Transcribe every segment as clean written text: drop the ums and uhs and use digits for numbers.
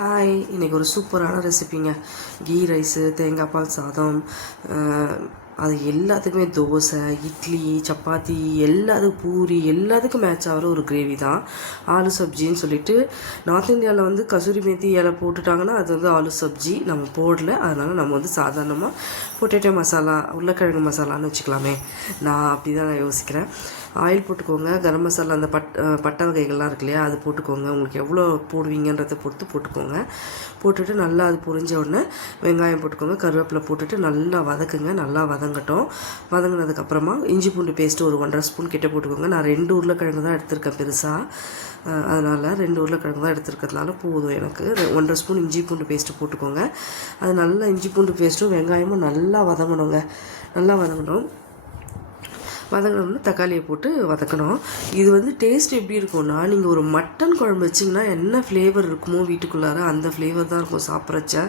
Hi, இன்றைக்கி ஒரு சூப்பரான ரெசிபிங்க. கீ ரைஸு, தேங்காய் பால் சாதம், அது எல்லாத்துக்குமே தோசை, இட்லி, சப்பாத்தி, எல்லாத்துக்கும் பூரி, எல்லாத்துக்கும் மேட்ச் ஆகிற ஒரு கிரேவி தான் ஆலு சப்ஜின்னு சொல்லிட்டு. நார்த் இந்தியாவில் வந்து கசூரி மேத்தி இலை போட்டுட்டாங்கன்னா அது வந்து ஆலு சப்ஜி. நம்ம போடல, அதனால் நம்ம வந்து சாதாரணமாக பொட்டேட்டோ மசாலா, உருளைக்கிழங்கு மசாலான்னு வச்சுக்கலாமே. நான் அப்படி தான் நான் யோசிக்கிறேன். ஆயில் போட்டுக்கோங்க, கரம் மசாலா, அந்த பட்டை வகைகள்லாம் இருக்கு இல்லையா, அது போட்டுக்கோங்க. உங்களுக்கு எவ்வளோ போடுவீங்கன்றதை பொறுத்து போட்டுக்கோங்க. போட்டுட்டு நல்லா அது பொரிஞ்ச உடனே வெங்காயம் போட்டுக்கோங்க, கருவேப்பிலை போட்டுட்டு நல்லா வதக்குங்க. நல்லா வதங்கட்டும். வதங்கினதுக்கப்புறமா இஞ்சி பூண்டு பேஸ்ட்டு ஒரு 1.5 ஸ்பூன் கிட்டே போட்டுக்கோங்க. நான் 2 உருளைக்கிழங்கு தான் எடுத்திருக்கேன் பெருசாக, அதனால் 2 உருளைக்கிழங்கு தான் எடுத்துருக்கிறதுனால போதும் எனக்கு. 1.5 ஸ்பூன் இஞ்சி பூண்டு பேஸ்ட்டு போட்டுக்கோங்க. அது நல்லா இஞ்சி பூண்டு பேஸ்ட்டும் வெங்காயமும் நல்லா வதங்கணுங்க. நல்லா வதங்கணும். வதங்கணும்னு தக்காளியை போட்டு வதக்கணும். இது வந்து டேஸ்ட் எப்படி இருக்கும்னா, நீங்கள் ஒரு மட்டன் குழம்பு வச்சிங்கன்னா என்ன ஃப்ளேவர் இருக்குமோ வீட்டுக்குள்ளார அந்த ஃப்ளேவர் தான் இருக்கும் சாப்பிட்றச்ச.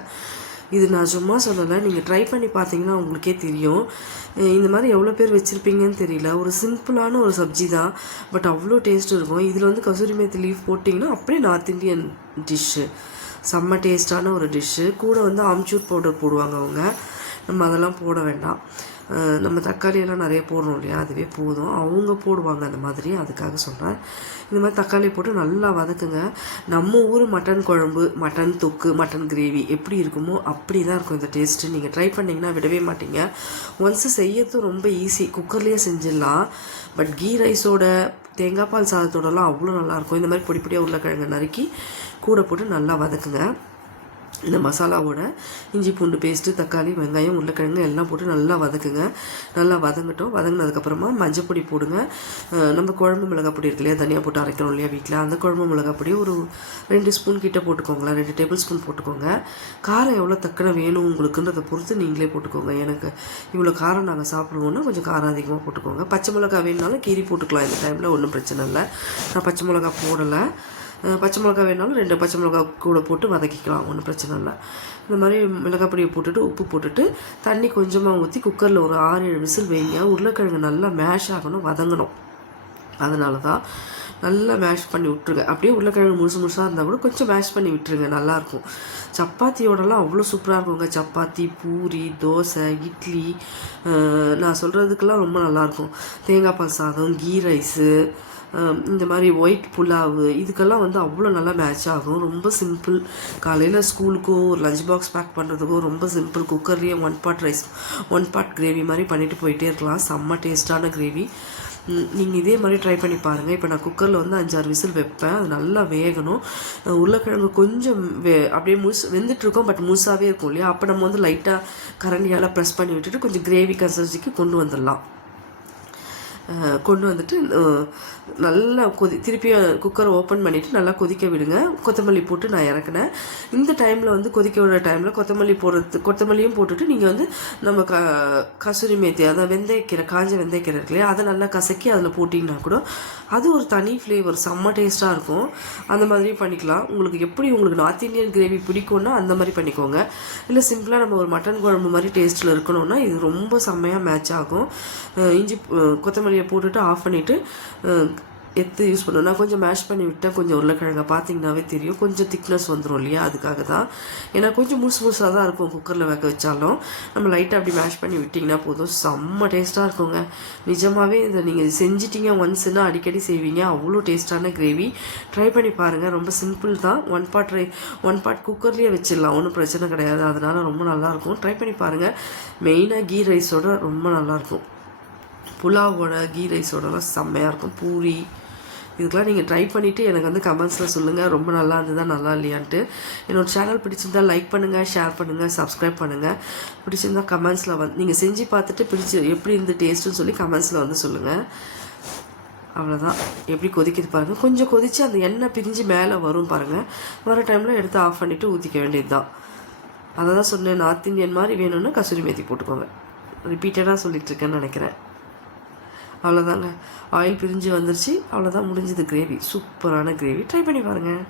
இது நான் சும்மா சொல்லலை, நீங்கள் ட்ரை பண்ணி பார்த்தீங்கன்னா உங்களுக்கே தெரியும். இந்த மாதிரி எவ்வளோ பேர் வச்சுருப்பீங்கன்னு தெரியல. ஒரு சிம்பிளான ஒரு சப்ஜி தான், பட் அவ்வளோ டேஸ்ட் இருக்கும். இதில் வந்து கசூரி மேத்தி லீஃப் போட்டிங்கன்னா அப்படியே நார்த் இந்தியன் டிஷ்ஷு, செம்ம டேஸ்ட்டான ஒரு டிஷ்ஷு. கூட வந்து ஆம்ச்சூர் பவுடர் போடுவாங்க அவங்க. நம்ம அதெல்லாம் போட வேண்டாம். நம்ம தக்காளியெல்லாம் நிறைய போடுறோம் இல்லையா, அதுவே போதும். அவங்க போடுவாங்க அந்த மாதிரி, அதுக்காக சொல்கிறேன். இந்த மாதிரி தக்காளி போட்டு நல்லா வதக்குங்க. நம்ம ஊர் மட்டன் குழம்பு, மட்டன் தொக்கு, மட்டன் கிரேவி எப்படி இருக்குமோ அப்படி தான் இருக்கும் இந்த டேஸ்ட்டு. நீங்கள் ட்ரை பண்ணிங்கன்னா விடவே மாட்டீங்க. ஒன்ஸு செய்யறதும் ரொம்ப ஈஸி, குக்கர்லேயே செஞ்சிடலாம். பட் கீ ரைஸோட, தேங்காய் பால் சாதத்தோடலாம் அவ்வளோ நல்லாயிருக்கும். இந்த மாதிரி பொடி பொடியாக உருளைக்கிழங்கு நறுக்கி கூட போட்டு நல்லா வதக்குங்க. இந்த மசாலாவோட இஞ்சி பூண்டு பேஸ்ட்டு, தக்காளி, வெங்காயம், உருளைக்கிழங்கு எல்லாம் போட்டு நல்லா வதக்குங்க. நல்லா வதங்கட்டும். வதங்கினதுக்கப்புறமா மஞ்சள் பொடி போடுங்க. நம்ம குழம்பு மிளகாய் பொடி இருக்கு இல்லையா, தனியாக போட்டு அரைக்கிறோம் இல்லையா வீட்டில், அந்த குழம்பு மிளகாய் பொடி ஒரு 2 ஸ்பூன் கிட்டே போட்டுக்கோங்களேன். 2 டேபிள் ஸ்பூன் போட்டுக்கோங்க. காரம் எவ்வளோ தக்கன வேணும் உங்களுக்குன்றதை பொறுத்து நீங்களே போட்டுக்கோங்க. எனக்கு இவ்வளோ காரம் நாங்கள் சாப்பிடுவோன்னா கொஞ்சம் காரம் அதிகமாக போட்டுக்கோங்க. பச்சை மிளகாய் வேணுனாலும் கீரி போட்டுக்கலாம். இந்த டைமில் ஒன்றும் பிரச்சனை இல்லை. நான் பச்சை மிளகாய் போடலை. பச்சை மிளகா வேணாலும் 2 பச்சை மிளகா கூட போட்டு வதக்கிக்கலாம், ஒன்றும் பிரச்சனை இல்லை. இந்த மாதிரி மிளகாய் பொடியை போட்டுட்டு உப்பு போட்டுட்டு தண்ணி கொஞ்சமாக ஊற்றி குக்கரில் ஒரு 6-7 விசில் வைங்க. உருளைக்கிழங்கு நல்லா மேஷ் ஆகணும், வதங்கணும். அதனால தான் நல்லா மேஷ் பண்ணி விட்டுருங்க. அப்படியே உருளைக்கிழங்கு முழுசாக இருந்தால் கூட கொஞ்சம் மேஷ் பண்ணி விட்டுருங்க, நல்லாயிருக்கும். சப்பாத்தியோடலாம் அவ்வளோ சூப்பராக இருக்குங்க. சப்பாத்தி, பூரி, தோசை, இட்லி, நான் சொல்கிறதுக்கெல்லாம் ரொம்ப நல்லாயிருக்கும். தேங்காய் பால் சாதம், கீ ரைஸு, இந்த மாதிரி ஒயிட் புலாவு, இதுக்கெல்லாம் வந்து அவ்வளோ நல்லா மேட்ச் ஆகும். ரொம்ப சிம்பிள். காலையில் ஸ்கூலுக்கோ ஒரு லஞ்ச் பாக்ஸ் பேக் பண்ணுறதுக்கோ ரொம்ப சிம்பிள். குக்கர்லேயே 1 பார்ட் ரைஸ், 1 பார்ட் கிரேவி மாதிரி பண்ணிவிட்டு போயிட்டே இருக்கலாம். செம்ம டேஸ்ட்டான கிரேவி. நீங்கள் இதே மாதிரி ட்ரை பண்ணி பாருங்கள். இப்போ நான் குக்கரில் வந்து 5-6 விசில் வைப்பேன். அது நல்லா வேகணும். உருளைக்கிழங்கு கொஞ்சம் அப்படியே வெந்துட்டுருக்கோம், பட் முழுசாகவே இருக்கும் இல்லையா, அப்போ நம்ம வந்து லைட்டாக கரண்டியால் ப்ரெஸ் பண்ணி விட்டுட்டு கொஞ்சம் கிரேவி கன்சிஸ்டன்சிக்கு கொண்டு வந்துடலாம். கொண்டு வந்துட்டு நல்லா திருப்பி குக்கரை ஓப்பன் பண்ணிவிட்டு நல்லா கொதிக்க விடுங்க. கொத்தமல்லி போட்டு நான் இறக்குனேன். இந்த டைமில் வந்து கொதிக்க விடுற டைமில் கொத்தமல்லியும் போட்டுட்டு நீங்கள் வந்து நம்ம கசூரி மேத்தி, அதாவது வெந்தயக்கீரை, காஞ்ச வெந்தயக்கீரை இருக்கு இல்லையா, அதை நல்லா கசக்கி அதில் போட்டிங்கன்னா கூட அது ஒரு தனி ஃப்ளேவர், செம்ம டேஸ்ட்டாக இருக்கும். அந்த மாதிரியும் பண்ணிக்கலாம். உங்களுக்கு நார்த் இந்தியன் கிரேவி பிடிக்கும்னா அந்த மாதிரி பண்ணிக்கோங்க. இல்லை சிம்பிளாக நம்ம ஒரு மட்டன் குழம்பு மாதிரி டேஸ்ட்டில் இருக்கணும்னா இது ரொம்ப செம்மையாக மேட்ச் ஆகும். கொத்தமல்லியை போட்டுட்டு ஆஃப் பண்ணிவிட்டு எடுத்து யூஸ் பண்ணணும். நான் கொஞ்சம் மேஷ் பண்ணி விட்டேன். கொஞ்சம் உருளைக்கிழங்க பார்த்தீங்கன்னாவே தெரியும், கொஞ்சம் திக்னஸ் வந்துடும் இல்லையா, அதுக்காக தான். ஏன்னா கொஞ்சம் முழுசாக தான் இருக்கும் குக்கரில் வேக வச்சாலும். நம்ம லைட்டாக அப்படி மேஷ் பண்ணி விட்டிங்கன்னா போதும், செம்ம டேஸ்ட்டாக இருக்குங்க. நிஜமாகவே இதை நீங்கள் செஞ்சிட்டிங்க ஒன்ஸ்னா அடிக்கடி செய்வீங்க. அவ்வளோ டேஸ்ட்டான கிரேவி. ட்ரை பண்ணி பாருங்கள். ரொம்ப சிம்பிள் தான். 1 பார்ட் குக்கர்லேயே வச்சிடலாம், ஒன்றும் பிரச்சனை கிடையாது. அதனால் ரொம்ப நல்லாயிருக்கும். ட்ரை பண்ணி பாருங்கள். மெயினாக கீ ரைஸோட ரொம்ப நல்லாயிருக்கும். புலாவோட, கீ ரைஸோடலாம் செம்மையாக இருக்கும். பூரி, இதுக்கெலாம் நீங்கள் ட்ரை பண்ணிவிட்டு எனக்கு வந்து கமெண்ட்ஸில் சொல்லுங்கள், ரொம்ப நல்லா இருந்ததா நல்லா இல்லையான்ட்டு. என்னோடய சேனல் பிடிச்சிருந்தால் லைக் பண்ணுங்கள், ஷேர் பண்ணுங்கள், சப்ஸ்கிரைப் பண்ணுங்கள். பிடிச்சிருந்தால் கமெண்ட்ஸில் வந்து நீங்கள் செஞ்சு பார்த்துட்டு எப்படி இருந்து டேஸ்ட்டுன்னு சொல்லி கமெண்ட்ஸில் வந்து சொல்லுங்கள். அவ்வளோதான். எப்படி கொதிக்குது பாருங்கள். கொஞ்சம் கொதித்து அந்த எண்ணெய் பிரிஞ்சு மேலே வரும் பாருங்கள். வர டைமில் எடுத்து ஆஃப் பண்ணிவிட்டு ஊற்றிக்க வேண்டியது தான். அதை தான் சொன்னேன், நார்த் இந்தியன் மாதிரி வேணும்னா கசூரி மேத்தி போட்டுக்கோங்க. ரிப்பீட்டடாக சொல்லிகிட்ருக்கேன்னு நினைக்கிறேன். அவ்வளோதாங்க. ஆயில் பிரிஞ்சு வந்துருச்சு. அவ்வளோதான், முடிஞ்சது கிரேவி. சூப்பரான கிரேவி. ட்ரை பண்ணி பாருங்கள்.